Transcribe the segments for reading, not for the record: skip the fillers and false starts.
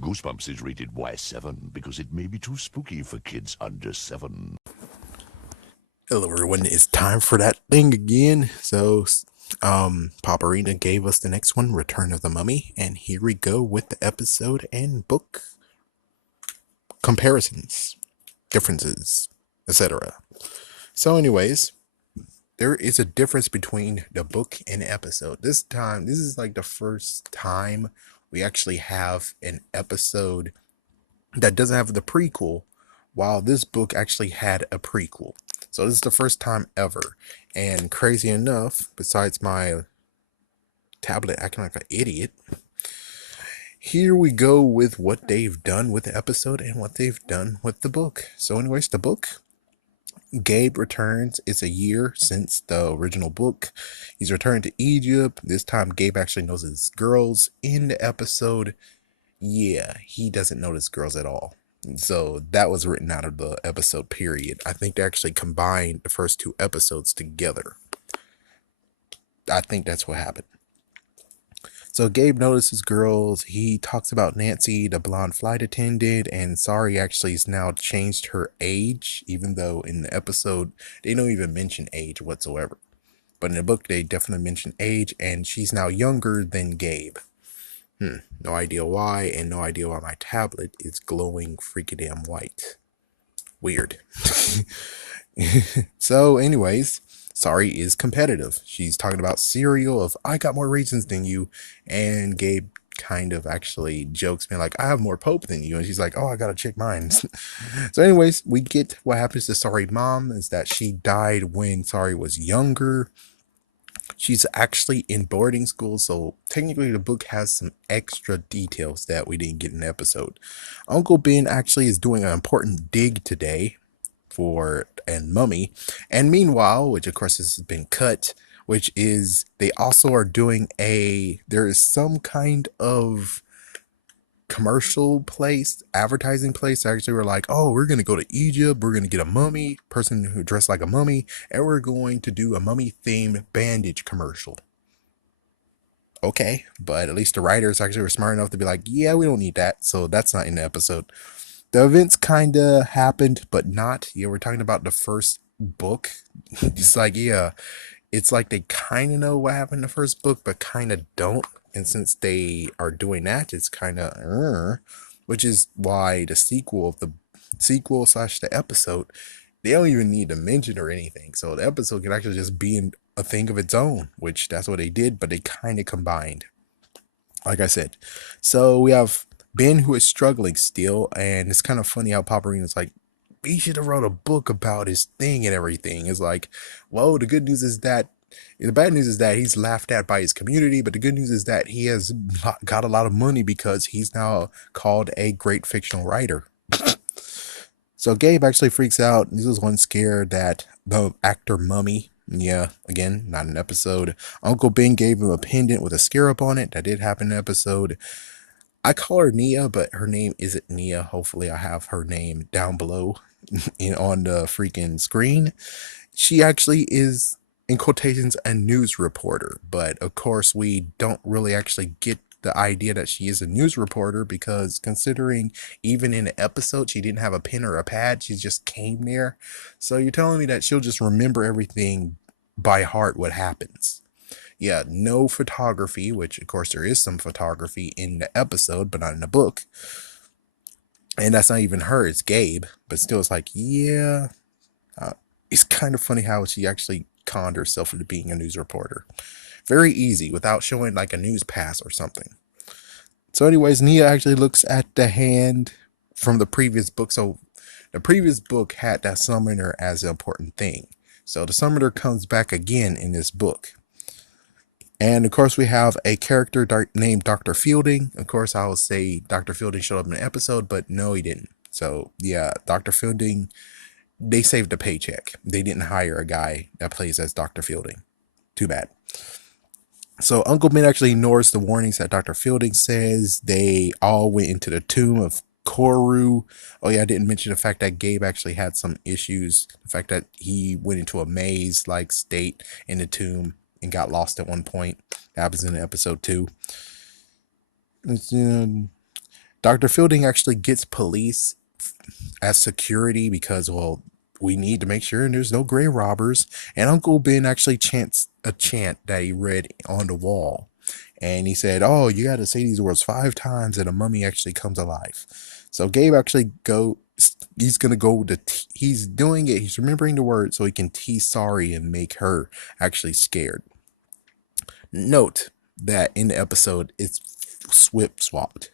Goosebumps is rated Y7 because it may be too spooky for kids under 7. Hello, everyone. It's time for that thing again. PopArena gave us the next one, Return of the Mummy, and here we go with the episode and book comparisons, differences, etc. So, anyways, there is a difference between the book and episode. This is like the first time we actually have an episode that doesn't have the prequel, while this book actually had a prequel. So this is the first time ever. And crazy enough, besides my tablet acting like an idiot, here we go with what they've done with the episode and what they've done with the book. So anyways, the book, Gabe returns. It's a year since the original book. He's returned to Egypt. This time Gabe actually knows his girls. In the episode, yeah, he doesn't notice girls at all. So that was written out of the episode period. I think they actually combined the first two episodes together. I think that's what happened. So Gabe notices girls. He talks about Nancy, the blonde flight attendant, and Sari actually has now changed her age, even though in the episode they don't even mention age whatsoever. But in the book they definitely mention age, and she's now younger than Gabe. No idea why, and no idea why my tablet is glowing freaking damn white. Weird. So, anyways, Sari is competitive. She's talking about cereal of I got more raisins than you, and Gabe kind of actually jokes me like I have more Pope than you, and she's like, oh, I gotta check mine. So, anyways, we get what happens to Sari's mom is that she died when Sari was younger. She's actually in boarding school, so technically the book has some extra details that we didn't get in the episode. Uncle Ben actually is doing an important dig today for and Mummy, and meanwhile, which of course has been cut, which is they also are doing there is some kind of commercial place, advertising place. Actually, we're like, oh, we're gonna go to Egypt, we're gonna get a mummy person who dressed like a mummy, and we're going to do a mummy themed bandage commercial. Okay, but at least the writers actually were smart enough to be like, yeah, we don't need that, so that's not in the episode. The events kind of happened, but not. Yeah, we're talking about the first book. It's like, yeah, it's like they kind of know what happened in the first book, but kind of don't. And since they are doing that, it's kind of, which is why the sequel slash the episode, they don't even need to mention or anything. So the episode can actually just be in a thing of its own, which that's what they did, but they kind of combined. Like I said, so we have Ben who is struggling still, and it's kind of funny how PopArena's like, he should have wrote a book about his thing and everything. It's like, well, the good news is that the bad news is that he's laughed at by his community, but the good news is that he has got a lot of money because he's now called a great fictional writer. So Gabe actually freaks out. This is one scared that the actor Mummy, yeah, again, not an episode. Uncle Ben gave him a pendant with a scarab on it. That did happen in an episode. I call her Nia, but her name isn't Nia. Hopefully, I have her name down below on the freaking screen. She actually is, in quotations, a news reporter. But of course, we don't really actually get the idea that she is a news reporter because considering even in the episode, she didn't have a pen or a pad. She just came there. So you're telling me that she'll just remember everything by heart what happens. Yeah, no photography, which of course there is some photography in the episode, but not in the book. And that's not even her, it's Gabe. But still, it's like, yeah, it's kind of funny how she actually conned herself into being a news reporter. Very easy without showing like a news pass or something. So, anyways, Nia actually looks at the hand from the previous book. So, the previous book had that summoner as an important thing. So, the summoner comes back again in this book. And of course, we have a character named Dr. Fielding. Of course, I will say Dr. Fielding showed up in an episode, but no, he didn't. So, yeah, Dr. Fielding, they saved a paycheck. They didn't hire a guy that plays as Dr. Fielding. Too bad. So, Uncle Ben actually ignores the warnings that Dr. Fielding says. They all went into the tomb of khor-ru. Oh, yeah, I didn't mention the fact that Gabe actually had some issues. The fact that he went into a maze like state in the tomb and got lost at one point. That happens in episode 2. Dr. Fielding actually gets police as security because, well, we need to make sure there's no grave robbers. And Uncle Ben actually chants a chant that he read on the wall. And he said, "Oh, you got to say these words 5 times and a mummy actually comes alive." So Gabe actually he's going to go to, he's doing it. He's remembering the word so he can tease Sorry and make her actually scared. Note that in the episode, it's swapped.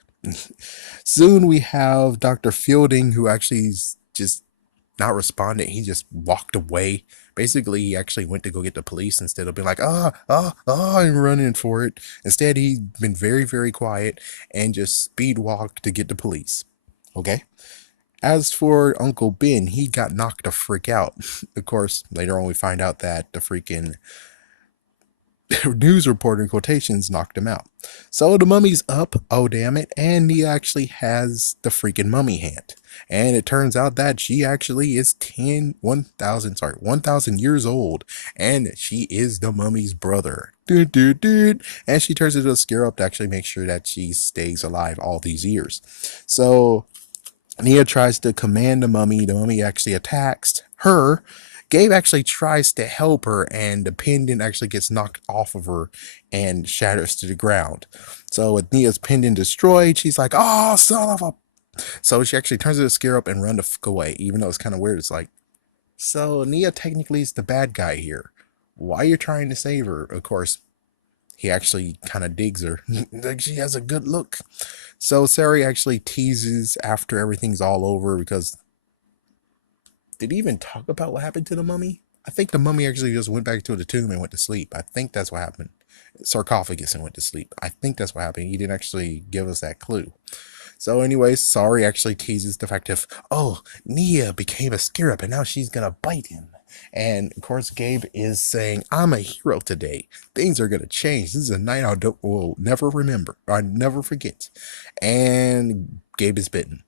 Soon we have Dr. Fielding, who actually is just not responding. He just walked away. Basically, he actually went to go get the police instead of being like, and running for it. Instead, he's been very, very quiet and just speed walked to get the police. Okay? As for Uncle Ben, he got knocked the frick out. Of course, later on we find out that the freaking news reporter in quotations knocked him out. So the mummy's up, oh damn it, and he actually has the freaking mummy hand. And it turns out that she actually is 1,000 years old, and she is the mummy's brother. And she turns into a scarab to actually make sure that she stays alive all these years. So Nia tries to command the mummy actually attacks her. Gabe actually tries to help her, and the pendant actually gets knocked off of her and shatters to the ground. So with Nia's pendant destroyed, she's like, "Oh, son of a..." So she actually turns into a scarab and runs the fuck away, even though it's kind of weird. It's like, so Nia technically is the bad guy here. Why are you trying to save her? Of course, he actually kind of digs her. Like, she has a good look. So Sari actually teases after everything's all over because... Did he even talk about what happened to the mummy? I think the mummy actually just went back to the tomb and went to sleep. I think that's what happened. Sarcophagus and went to sleep. I think that's what happened. He didn't actually give us that clue. So anyways, Sorry actually teases the fact of, oh, Nia became a scarab and now she's gonna bite him. And of course, Gabe is saying, "I'm a hero today. Things are gonna change. This is a night I will never remember. I never forget." And Gabe is bitten.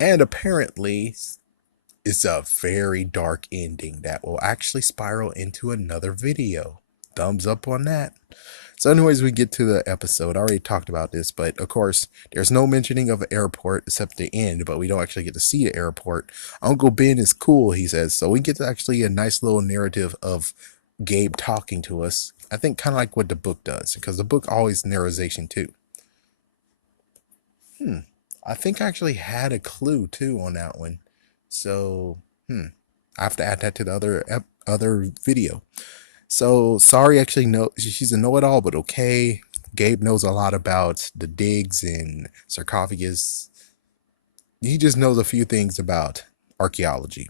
And apparently, it's a very dark ending that will actually spiral into another video. Thumbs up on that. So anyways, we get to the episode. I already talked about this, but of course, there's no mentioning of an airport except the end, but we don't actually get to see the airport. Uncle Ben is cool, he says. So we get to actually a nice little narrative of Gabe talking to us. I think kind of like what the book does, because the book always narration too. I think I actually had a clue too on that one. So, I have to add that to the other video. So, Sorry actually she's a know-it-all, but okay. Gabe knows a lot about the digs and sarcophagus. He just knows a few things about archaeology.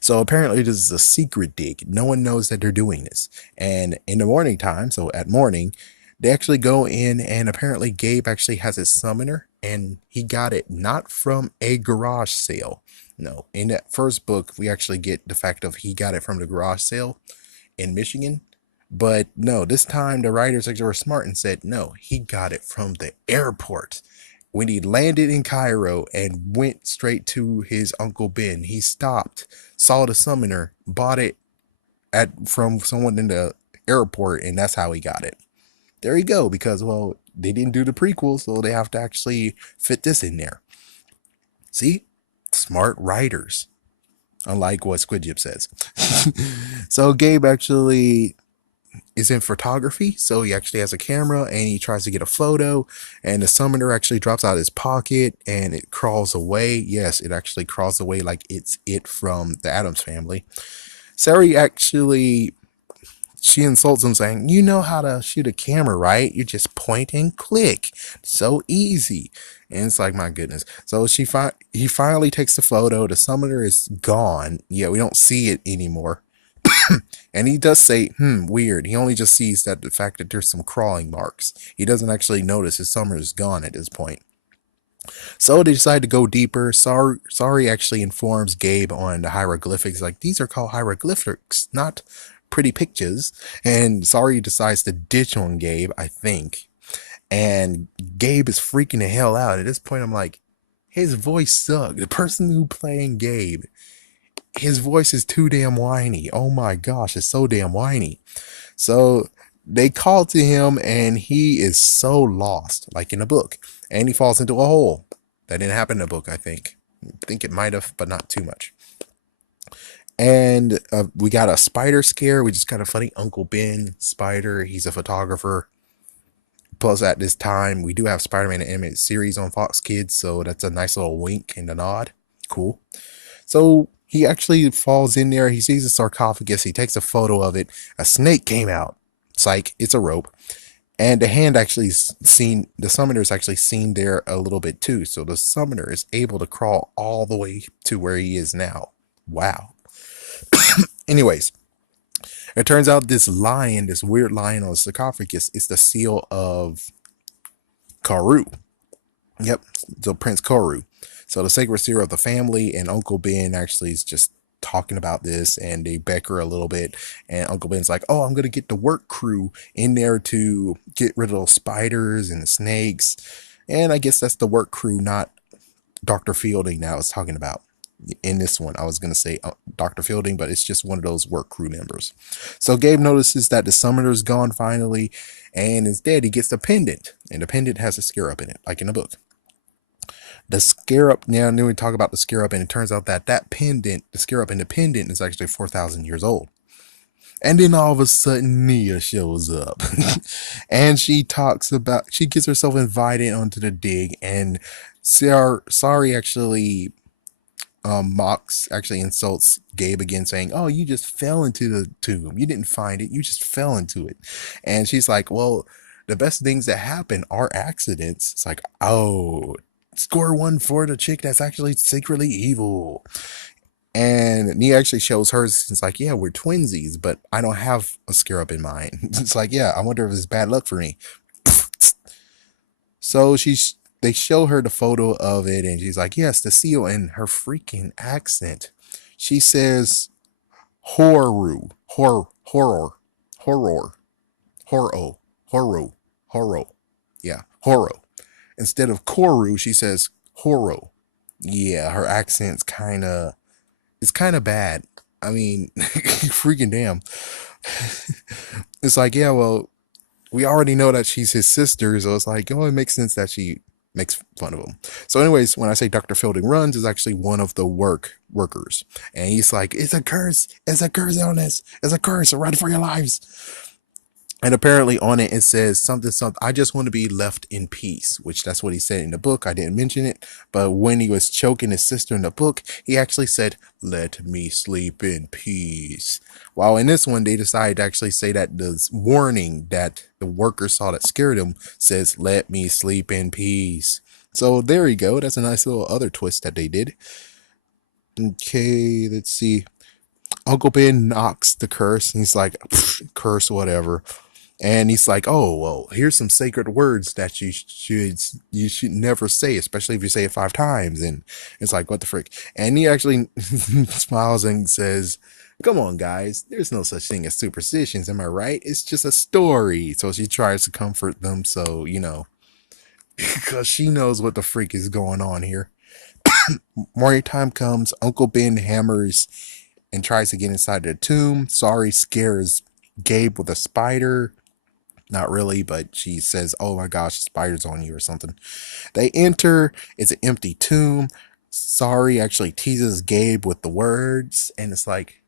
So apparently this is a secret dig. No one knows that they're doing this. And in the morning time, so at morning, they actually go in, and apparently Gabe actually has his summoner, and he got it not from a garage sale. No, in that first book, we actually get the fact of he got it from the garage sale in Michigan. But no, this time the writers actually were smart and said, no, he got it from the airport. When he landed in Cairo and went straight to his Uncle Ben, he stopped, saw the summoner, bought it from someone in the airport, and that's how he got it. There you go, because, well, they didn't do the prequel, so they have to actually fit this in there. See? Smart writers. Unlike what Squid Jib says. So Gabe actually is in photography, so he actually has a camera, and he tries to get a photo, and the summoner actually drops out of his pocket, and it crawls away. Yes, it actually crawls away like it's it from the Addams Family. Sari actually... she insults him saying, "You know how to shoot a camera, right? You just point and click. So easy." And it's like, my goodness. So he finally takes the photo. The summoner is gone. Yeah, we don't see it anymore. And he does say, weird. He only just sees that the fact that there's some crawling marks. He doesn't actually notice his summoner is gone at this point. So they decide to go deeper. Sorry actually informs Gabe on the hieroglyphics. Like, these are called hieroglyphics, not pretty pictures. And Sorry decides to ditch on Gabe, I think. And Gabe is freaking the hell out. At this point, I'm like, his voice sucks. The person who playing Gabe, his voice is too damn whiny. Oh my gosh, it's so damn whiny. So they call to him, and he is so lost, like in the book. and he falls into a hole. That didn't happen in the book, I think. I think it might have, but not too much. And we got a spider scare, which is kind of funny. Uncle Ben Spider, he's a photographer. Plus, at this time, we do have Spider-Man animated series on Fox Kids, so that's a nice little wink and a nod. Cool. So he actually falls in there. He sees a sarcophagus. He takes a photo of it. A snake came out. Psych, it's a rope. And the hand actually seen, the summoner is actually seen there a little bit too. So the summoner is able to crawl all the way to where he is now. Wow. Anyways, it turns out this lion, this weird lion on the sarcophagus, is the seal of khor-ru. Yep, so Prince khor-ru. So the sacred seal of the family, and Uncle Ben actually is just talking about this, and they bicker a little bit, and Uncle Ben's like, oh, I'm gonna get the work crew in there to get rid of those spiders and the snakes. And I guess that's the work crew, not Dr. Fielding that I was talking about. In this one, I was going to say Dr. Fielding, but it's just one of those work crew members. So Gabe notices that the summoner's gone finally, and instead he gets the pendant, and the pendant has a scarab in it, like in the book. The scarab, now we talk about the scarab, and it turns out that that pendant, the scarab in the pendant, is actually 4,000 years old. And then all of a sudden Nia shows up and she gets herself invited onto the dig, and Sari actually actually insults Gabe again, saying, oh, you just fell into the tomb. You didn't find it. You just fell into it. And she's like, well, the best things that happen are accidents. It's like, oh, score one for the chick that's actually secretly evil. And Nia actually shows hers. It's like, yeah, we're twinsies, but I don't have a scarab in mine. It's like, yeah, I wonder if it's bad luck for me. So they show her the photo of it, and she's like, yes, the seal. In her freaking accent, she says khor-ru, horror, horror, horror, yeah, horror. Instead of khor-ru, she says horror. Yeah, her accent's it's kind of bad. I mean, freaking damn. It's like, yeah, well, we already know that she's his sister, so it's like, oh, it makes sense that she makes fun of him. So anyways, when I say Dr. Fielding runs, is actually one of the workers, and he's like, it's a curse on this, it's a curse, run for your lives. And apparently on it says something, I just want to be left in peace, which that's what he said in the book. I didn't mention it, but when he was choking his sister in the book, he actually said, let me sleep in peace. While in this one, they decided to actually say that the warning that the worker saw that scared him says, let me sleep in peace. So there you go. That's a nice little other twist that they did. Okay, let's see. Uncle Ben knocks the curse, and he's like, curse, whatever. And he's like, oh, well, here's some sacred words that you should never say, especially if you say it 5 times. And it's like, what the frick? And he actually smiles and says, come on, guys, there's no such thing as superstitions, am I right? It's just a story. So she tries to comfort them, so, because she knows what the freak is going on here. Morning time comes, Uncle Ben hammers and tries to get inside the tomb. Sari scares Gabe with a spider. Not really, but she says, oh my gosh, spider's on you or something. They enter. It's an empty tomb. Sari actually teases Gabe with the words, and it's like,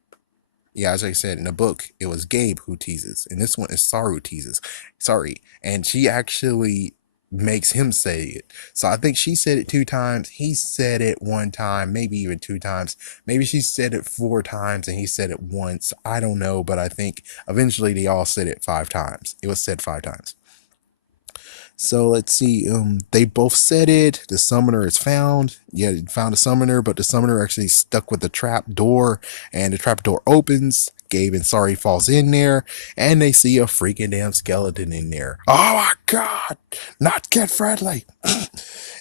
yeah, as I said in the book, it was Gabe who teases, and this one is Sari who teases. Sorry. And she actually makes him say it. So I think she said it 2 times. He said it 1 time, maybe even 2 times. Maybe she said it 4 times and he said it once. I don't know, but I think eventually they all said it 5 times. It was said 5 times. So let's see. They both said it. The summoner is found. Yeah, they found a summoner, but the summoner actually stuck with the trap door, and the trap door opens. Gabe and Sari falls in there, and they see a freaking damn skeleton in there. Oh my god, not kid friendly.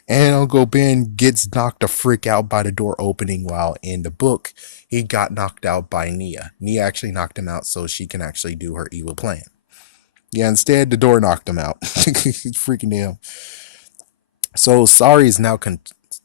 And Uncle Ben gets knocked the freak out by the door opening, while in the book he got knocked out by Nia. Nia actually knocked him out so she can actually do her evil plan. Yeah, instead the door knocked him out. Freaking damn. So Sari is now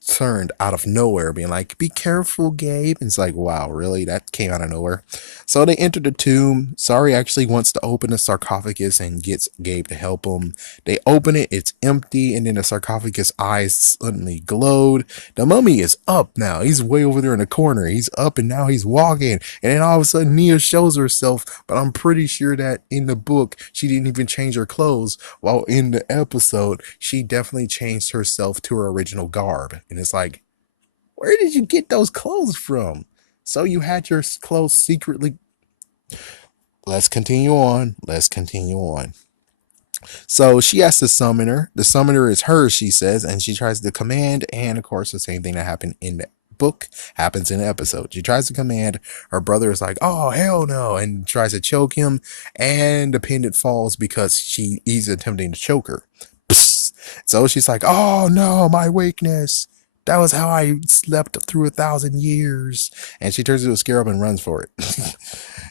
turned out of nowhere, being like, "Be careful, Gabe." And it's like, wow, really? That came out of nowhere. So they enter the tomb. Sari actually wants to open the sarcophagus and gets Gabe to help him. They open it, it's empty, and then the sarcophagus eyes suddenly glowed. The mummy is up now. He's way over there in the corner. He's up and now he's walking. And then all of a sudden Nia shows herself, but I'm pretty sure that in the book she didn't even change her clothes, while in the episode she definitely changed herself to her original garb. And it's like, where did you get those clothes from? So you had your clothes secretly. Let's continue on. Let's continue on. So she asks the summoner. The summoner is her, she says, and she tries to command. And of course, the same thing that happened in the book happens in the episode. She tries to command. Her brother is like, "Oh, hell no," and tries to choke him. And the pendant falls because he's attempting to choke her. Psst. So she's like, "Oh no, my weakness. That was how I slept through 1,000 years." And she turns into a scarab and runs for it.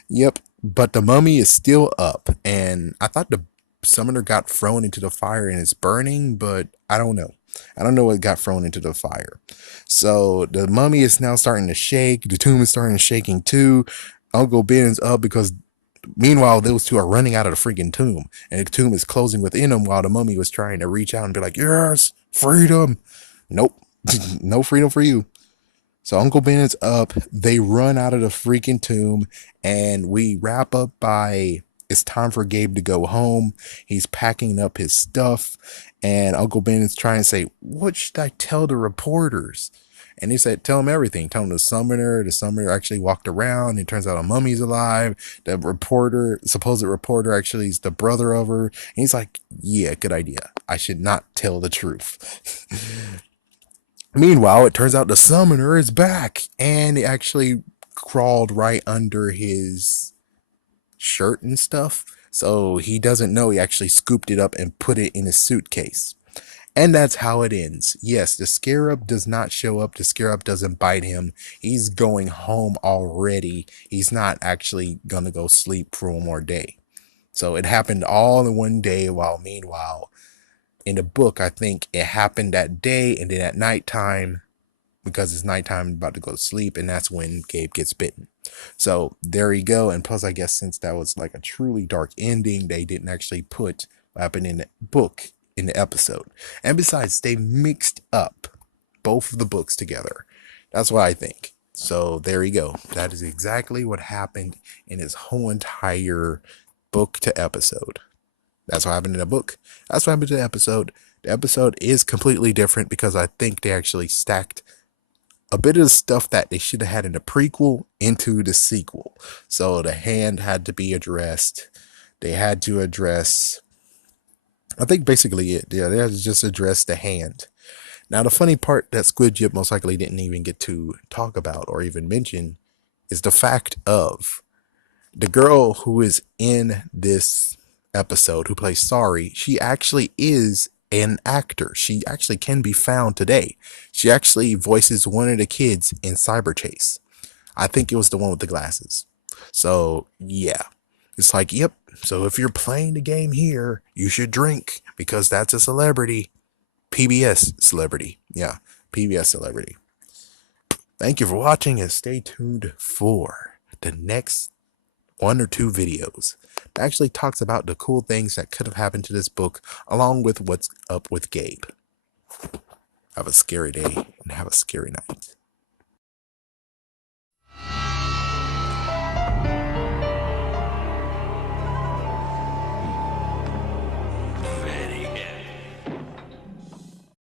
Yep. But the mummy is still up. And I thought the summoner got thrown into the fire and it's burning, but I don't know. I don't know what got thrown into the fire. So the mummy is now starting to shake. The tomb is starting to shaking too. Uncle Ben's up because meanwhile those two are running out of the freaking tomb, and the tomb is closing within them while the mummy was trying to reach out and be like, "Yes, freedom." Nope. No freedom for you. So Uncle Ben is up. They run out of the freaking tomb, and we wrap up by it's time for Gabe to go home. He's packing up his stuff, and Uncle Ben is trying to say, "What should I tell the reporters?" And he said, "Tell them everything. Tell them the summoner." The summoner actually walked around. It turns out a mummy's alive. The reporter, supposed reporter, actually is the brother of her. And he's like, "Yeah, good idea. I should not tell the truth." Meanwhile, it turns out the summoner is back, and it actually crawled right under his shirt and stuff. So he doesn't know he actually scooped it up and put it in his suitcase. And that's how it ends. Yes, the scarab does not show up. The scarab doesn't bite him. He's going home already. He's not actually going to go sleep for one more day. So it happened all in one day, while meanwhile, in the book, I think it happened that day, and then at nighttime, because it's nighttime, about to go to sleep, and that's when Gabe gets bitten. So there you go. And plus, I guess since that was like a truly dark ending, they didn't actually put what happened in the book in the episode. And besides, they mixed up both of the books together. That's what I think. So there you go. That is exactly what happened in his whole entire book to episode. That's what happened in the book. That's what happened to the episode. The episode is completely different because I think they actually stacked a bit of the stuff that they should have had in the prequel into the sequel. So the hand had to be addressed. They had to address, I think basically it. Yeah, they had to just address the hand. Now, the funny part that Squid Jip most likely didn't even get to talk about or even mention is the fact of the girl who is in this episode who plays Sari. She actually is an actor. She actually can be found today. She actually voices one of the kids in Cyber Chase. I think it was the one with the glasses. So yeah, it's like, yep. So if you're playing the game here, you should drink because that's a celebrity. PBS celebrity. Yeah, PBS celebrity. Thank you for watching, and stay tuned for the next 1 or 2 videos that actually talks about the cool things that could have happened to this book, along with what's up with Gabe. Have a scary day and have a scary night.